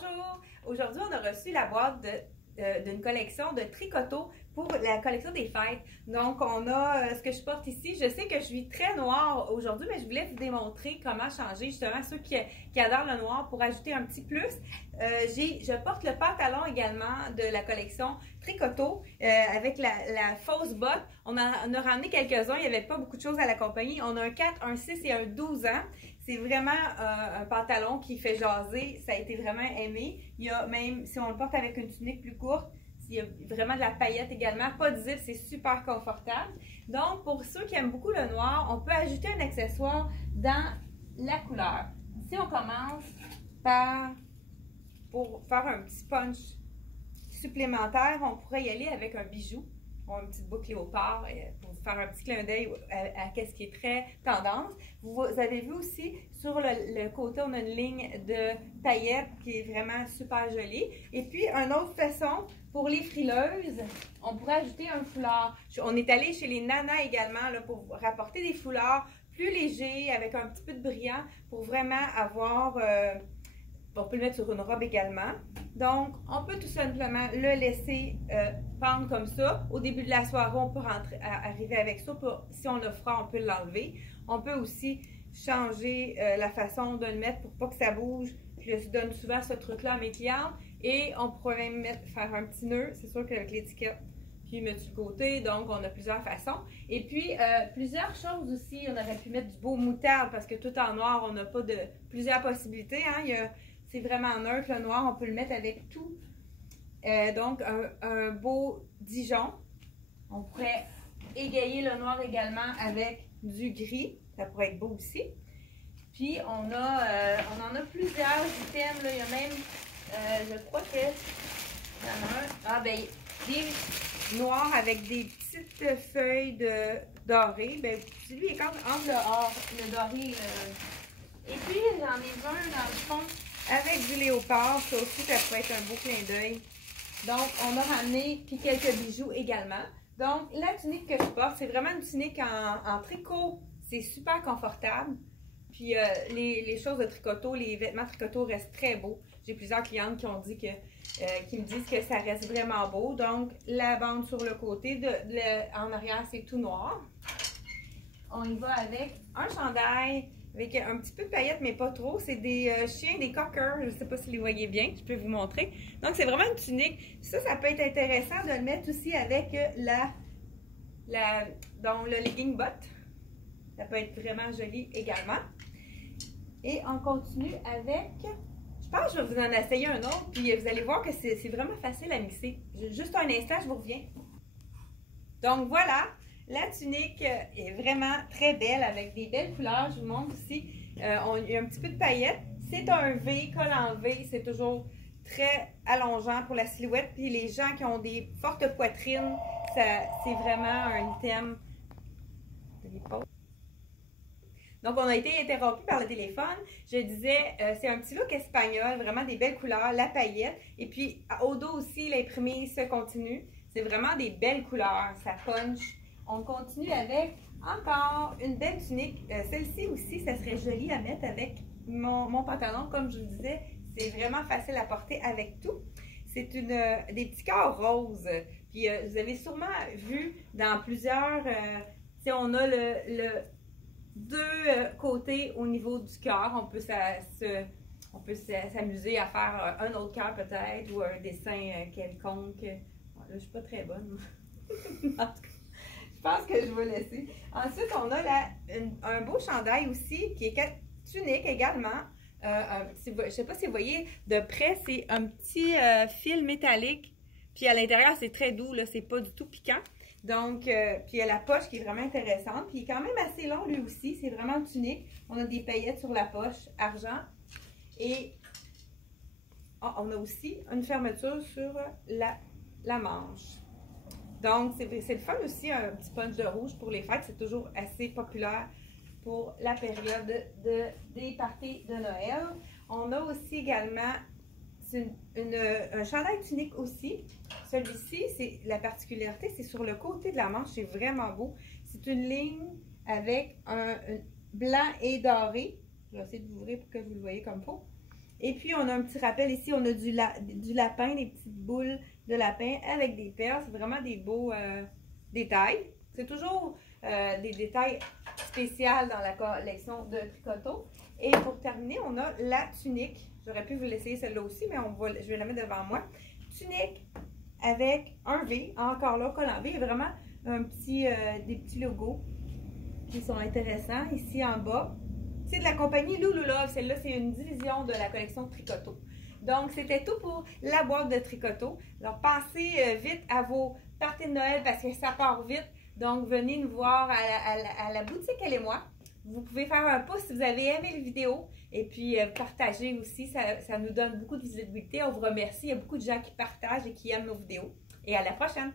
Bonjour! Aujourd'hui, on a reçu la boîte d'une collection de tricotos pour la collection des fêtes. Donc, on a ce que je porte ici. Je sais que je suis très noire aujourd'hui, mais je voulais vous démontrer comment changer justement ceux qui adorent le noir pour ajouter un petit plus. Je porte le pantalon également de la collection tricoto avec la fausse botte. On a ramené quelques-uns. Il n'y avait pas beaucoup de choses à la compagnie. On a un 4, un 6 et un 12 ans. C'est vraiment un pantalon qui fait jaser. Ça a été vraiment aimé. Il y a même, si on le porte avec une tunique plus courte, il y a vraiment de la paillette également. Pas de zip, c'est super confortable. Donc, pour ceux qui aiment beaucoup le noir, on peut ajouter un accessoire dans la couleur. Si on commence pour faire un petit punch supplémentaire, on pourrait y aller avec un bijou. Une petite boucle léopard pour faire un petit clin d'œil à ce qui est très tendance. Vous avez vu aussi sur le côté, on a une ligne de paillettes qui est vraiment super jolie. Et puis, une autre façon, pour les frileuses, on pourrait ajouter un foulard. On est allé chez les nanas également là, pour rapporter des foulards plus légers avec un petit peu de brillant pour vraiment avoir... on peut le mettre sur une robe également. Donc, on peut tout simplement le laisser pendre comme ça. Au début de la soirée, on peut arriver avec ça. Si on a froid, on peut l'enlever. On peut aussi changer la façon de le mettre pour pas que ça bouge. Je donne souvent ce truc-là à mes clientes. Et on pourrait même faire un petit nœud. C'est sûr qu'avec l'étiquette, puis mettre sur le côté. Donc, on a plusieurs façons. Et puis, plusieurs choses aussi. On aurait pu mettre du beau moutarde parce que tout en noir, on n'a pas de plusieurs possibilités. Hein? C'est vraiment neutre, le noir, on peut le mettre avec tout. Donc, un beau Dijon. On pourrait égayer le noir également avec du gris. Ça pourrait être beau aussi. Puis, on en a plusieurs items. Là. Il y a même, je crois que, il y en a un. Ah, ben, des noirs avec des petites feuilles de doré. Ben, celui est comme entre le doré. Et puis, j'en ai un dans le fond. Avec du léopard, ça aussi, ça pourrait être un beau clin d'œil. Donc, on a ramené puis quelques bijoux également. Donc, la tunique que je porte, c'est vraiment une tunique en tricot. C'est super confortable. Puis, les choses de tricoto, les vêtements tricoto restent très beaux. J'ai plusieurs clientes qui ont dit qui me disent que ça reste vraiment beau. Donc, la bande sur le côté, en arrière, c'est tout noir. On y va avec un chandail. Avec un petit peu de paillettes, mais pas trop. C'est des chiens, des cockers. Je ne sais pas si vous les voyez bien. Je peux vous montrer. Donc, c'est vraiment une tunique. Ça peut être intéressant de le mettre aussi avec le legging bot. Ça peut être vraiment joli également. Et on continue avec... Je pense que je vais vous en essayer un autre. Puis, vous allez voir que c'est vraiment facile à mixer. Juste un instant, je vous reviens. Donc, voilà. La tunique est vraiment très belle avec des belles couleurs. Je vous montre aussi. Il y a un petit peu de paillettes. C'est un V, col en V. C'est toujours très allongeant pour la silhouette. Puis les gens qui ont des fortes poitrines, c'est vraiment un item. Donc, on a été interrompu par le téléphone. Je disais, c'est un petit look espagnol, vraiment des belles couleurs, la paillette. Et puis, au dos aussi, l'imprimé se continue. C'est vraiment des belles couleurs. Ça punch. On continue avec encore une belle tunique. Celle-ci aussi, ça serait joli à mettre avec mon pantalon. Comme je vous disais, c'est vraiment facile à porter avec tout. C'est des petits cœurs roses. Puis vous avez sûrement vu dans plusieurs... on a deux côtés au niveau du cœur. On peut s'amuser à faire un autre cœur peut-être ou un dessin quelconque. Là, je ne suis pas très bonne. En tout cas. Je pense que je vais laisser. Ensuite, on a un beau chandail aussi qui est tunique également. Je ne sais pas si vous voyez de près, c'est un petit fil métallique. Puis à l'intérieur, c'est très doux, là, c'est pas du tout piquant. Donc, puis il y a la poche qui est vraiment intéressante. Puis il est quand même assez long lui aussi. C'est vraiment une tunique. On a des paillettes sur la poche, argent. Et on a aussi une fermeture sur la manche. Donc, c'est le fun aussi, un petit punch de rouge pour les fêtes. C'est toujours assez populaire pour la période des parties de Noël. On a aussi également un chandail tunique aussi. Celui-ci, c'est la particularité, c'est sur le côté de la manche. C'est vraiment beau. C'est une ligne avec un blanc et doré. Je vais essayer de vous ouvrir pour que vous le voyez comme il faut. Et puis, on a un petit rappel ici, on a du lapin, des petites boules de lapin avec des perles. C'est vraiment des beaux détails. C'est toujours des détails spéciaux dans la collection de Tricoto. Et pour terminer, on a la tunique. J'aurais pu vous laisser celle-là aussi, mais je vais la mettre devant moi. Tunique avec un V, encore là, col en V, et vraiment des petits logos qui sont intéressants ici en bas. C'est de la compagnie Lululove. Celle-là, c'est une division de la collection Tricoto. Donc, c'était tout pour la boîte de Tricoto. Alors, pensez vite à vos parties de Noël parce que ça part vite. Donc, venez nous voir à la boutique Elle et moi. Vous pouvez faire un pouce si vous avez aimé la vidéo. Et puis, partagez aussi. Ça nous donne beaucoup de visibilité. On vous remercie. Il y a beaucoup de gens qui partagent et qui aiment nos vidéos. Et à la prochaine!